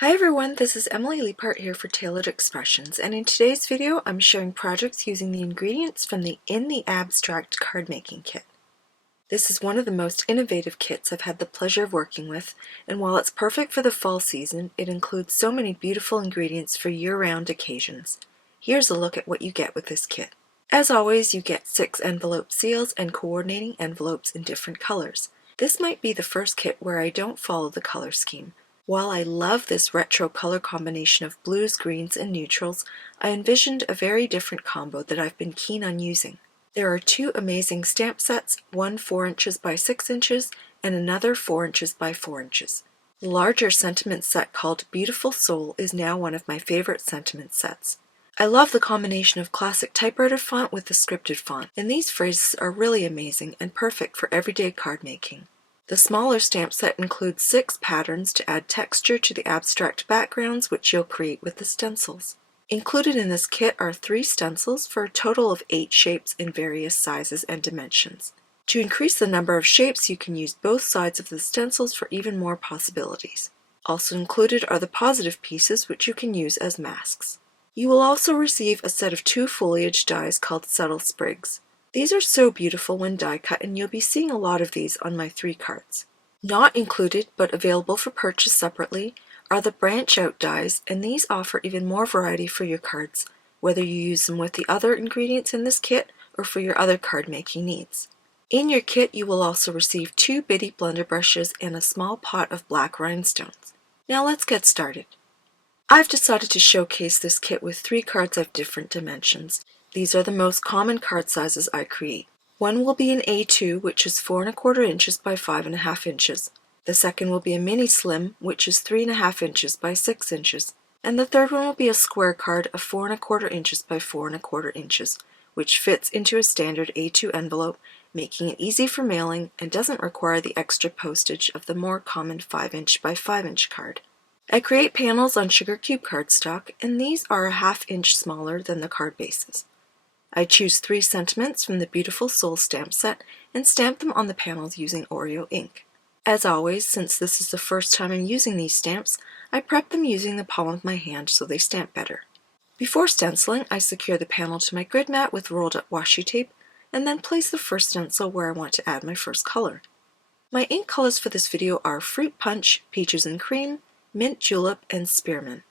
Hi everyone, this is Emily Leiphart here for Tailored Expressions, and in today's video I'm showing projects using the ingredients from the Abstract Cardmaking Kit. This is one of the most innovative kits I've had the pleasure of working with, and while it's perfect for the fall season, it includes so many beautiful ingredients for year-round occasions. Here's a look at what you get with this kit. As always, you get 6 envelope seals and coordinating envelopes in different colors. This might be the first kit where I don't follow the color scheme. While I love this retro color combination of blues, greens, and neutrals, I envisioned a very different combo that I've been keen on using. There are 2 amazing stamp sets, one 4 inches by 6 inches and another 4 inches by 4 inches. The larger sentiment set called Beautiful Soul is now one of my favorite sentiment sets. I love the combination of classic typewriter font with the scripted font, and these phrases are really amazing and perfect for everyday card making. The smaller stamp set includes 6 patterns to add texture to the abstract backgrounds which you'll create with the stencils. Included in this kit are 3 stencils for a total of 8 shapes in various sizes and dimensions. To increase the number of shapes, you can use both sides of the stencils for even more possibilities. Also included are the positive pieces which you can use as masks. You will also receive a set of 2 foliage dies called Subtle Sprigs. These are so beautiful when die cut, and you'll be seeing a lot of these on my 3 cards. Not included, but available for purchase separately, are the branch out dies, and these offer even more variety for your cards, whether you use them with the other ingredients in this kit or for your other card making needs. In your kit, you will also receive 2 bitty blender brushes and a small pot of black rhinestones. Now let's get started. I've decided to showcase this kit with 3 cards of different dimensions. These are the most common card sizes I create. One will be an A2, which is 4 1/4 inches by 5 1/2 inches. The second will be a mini slim, which is 3 1/2 inches by 6 inches. And the third one will be a square card of 4 1/4 inches by 4 1/4 inches, which fits into a standard A2 envelope, making it easy for mailing and doesn't require the extra postage of the more common 5 inch by 5 inch card. I create panels on sugar cube cardstock, and these are a 1/2 inch smaller than the card bases. I choose 3 sentiments from the Beautiful Soul stamp set and stamp them on the panels using Oreo ink. As always, since this is the first time I'm using these stamps, I prep them using the palm of my hand so they stamp better. Before stenciling, I secure the panel to my grid mat with rolled up washi tape and then place the first stencil where I want to add my first color. My ink colors for this video are Fruit Punch, Peaches and Cream, Mint Julep, and Spearmint.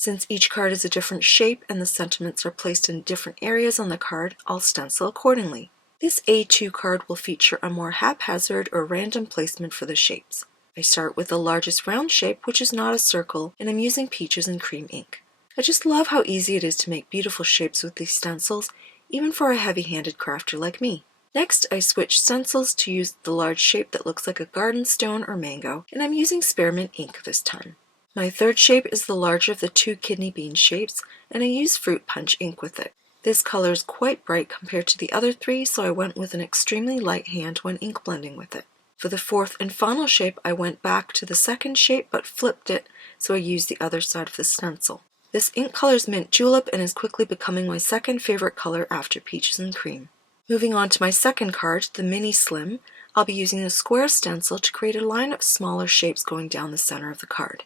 Since each card is a different shape and the sentiments are placed in different areas on the card, I'll stencil accordingly. This A2 card will feature a more haphazard or random placement for the shapes. I start with the largest round shape, which is not a circle, and I'm using Peaches and Cream ink. I just love how easy it is to make beautiful shapes with these stencils, even for a heavy-handed crafter like me. Next, I switch stencils to use the large shape that looks like a garden stone or mango, and I'm using Spearmint ink this time. My third shape is the larger of the 2 kidney bean shapes, and I use Fruit Punch ink with it. This color is quite bright compared to the other 3, so I went with an extremely light hand when ink blending with it. For the fourth and final shape, I went back to the second shape but flipped it, so I used the other side of the stencil. This ink color is Mint Julep and is quickly becoming my second favorite color after Peaches and Cream. Moving on to my second card, the Mini Slim, I'll be using the square stencil to create a line of smaller shapes going down the center of the card.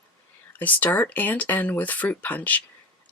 I start and end with Fruit Punch.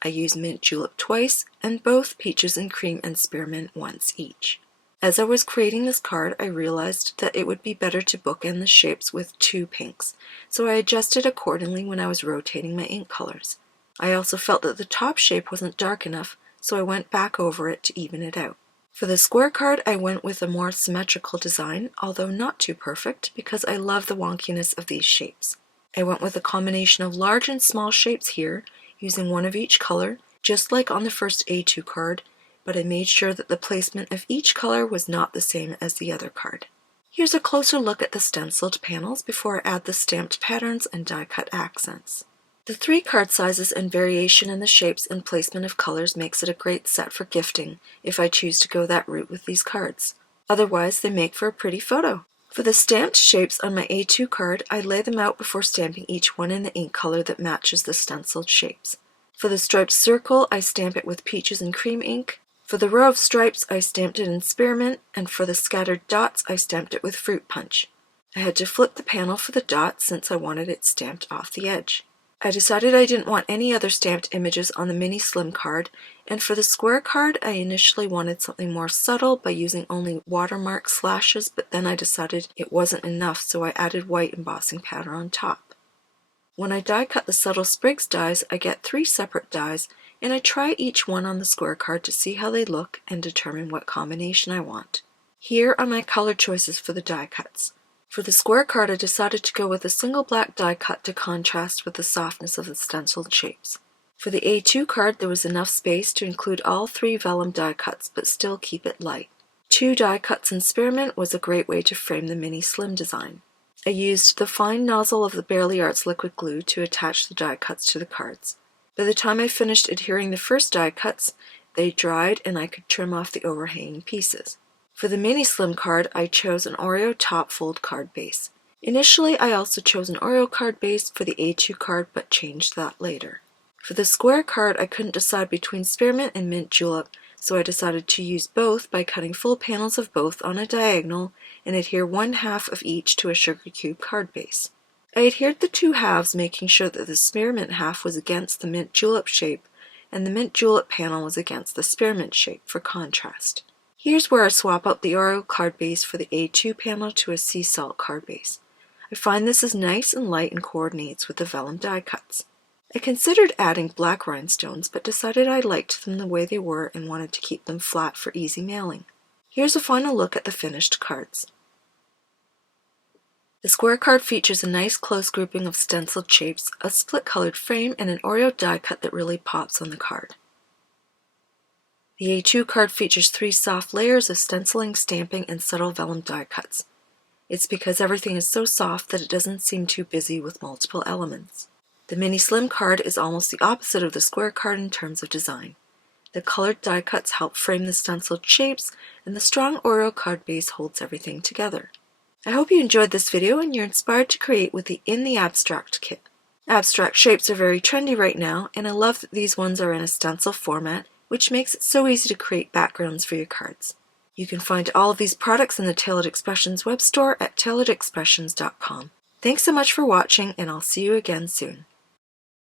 I use Mint Julep twice, and both Peaches and Cream and Spearmint once each. As I was creating this card, I realized that it would be better to bookend the shapes with 2 pinks, so I adjusted accordingly when I was rotating my ink colors. I also felt that the top shape wasn't dark enough, so I went back over it to even it out. For the square card, I went with a more symmetrical design, although not too perfect, because I love the wonkiness of these shapes. I went with a combination of large and small shapes here, using one of each color, just like on the first A2 card, but I made sure that the placement of each color was not the same as the other card. Here's a closer look at the stenciled panels before I add the stamped patterns and die-cut accents. The 3 card sizes and variation in the shapes and placement of colors makes it a great set for gifting if I choose to go that route with these cards. Otherwise, they make for a pretty photo. For the stamped shapes on my A2 card, I lay them out before stamping each one in the ink color that matches the stenciled shapes. For the striped circle, I stamp it with Peaches and Cream ink. For the row of stripes, I stamped it in Spearmint, and for the scattered dots, I stamped it with Fruit Punch. I had to flip the panel for the dots since I wanted it stamped off the edge. I decided I didn't want any other stamped images on the mini slim card, and for the square card I initially wanted something more subtle by using only watermark slashes, but then I decided it wasn't enough, so I added white embossing powder on top. When I die cut the subtle Sprigs dies, I get 3 separate dies, and I try each one on the square card to see how they look and determine what combination I want. Here are my color choices for the die cuts. For the square card I decided to go with a single black die cut to contrast with the softness of the stenciled shapes. For the A2 card there was enough space to include all 3 vellum die cuts but still keep it light. 2 die cuts in Spearmint was a great way to frame the mini slim design. I used the fine nozzle of the Barely Arts liquid glue to attach the die cuts to the cards. By the time I finished adhering the first die cuts, they dried and I could trim off the overhanging pieces. For the mini slim card, I chose an Oreo top fold card base. Initially, I also chose an Oreo card base for the A2 card, but changed that later. For the square card, I couldn't decide between Spearmint and Mint Julep, so I decided to use both by cutting full panels of both on a diagonal and adhere 1/2 of each to a sugar cube card base. I adhered the 2 halves, making sure that the Spearmint half was against the Mint Julep shape and the Mint Julep panel was against the Spearmint shape for contrast. Here's where I swap out the Oreo card base for the A2 panel to a sea salt card base. I find this is nice and light and coordinates with the vellum die cuts. I considered adding black rhinestones, but decided I liked them the way they were and wanted to keep them flat for easy mailing. Here's a final look at the finished cards. The square card features a nice close grouping of stenciled shapes, a split-colored frame, and an Oreo die cut that really pops on the card. The A2 card features 3 soft layers of stenciling, stamping, and subtle vellum die cuts. It's because everything is so soft that it doesn't seem too busy with multiple elements. The mini slim card is almost the opposite of the square card in terms of design. The colored die cuts help frame the stenciled shapes, and the strong Oreo card base holds everything together. I hope you enjoyed this video and you're inspired to create with the In the Abstract kit. Abstract shapes are very trendy right now, and I love that these ones are in a stencil format, which makes it so easy to create backgrounds for your cards. You can find all of these products in the Tailored Expressions web store at tailoredexpressions.com. Thanks so much for watching, and I'll see you again soon.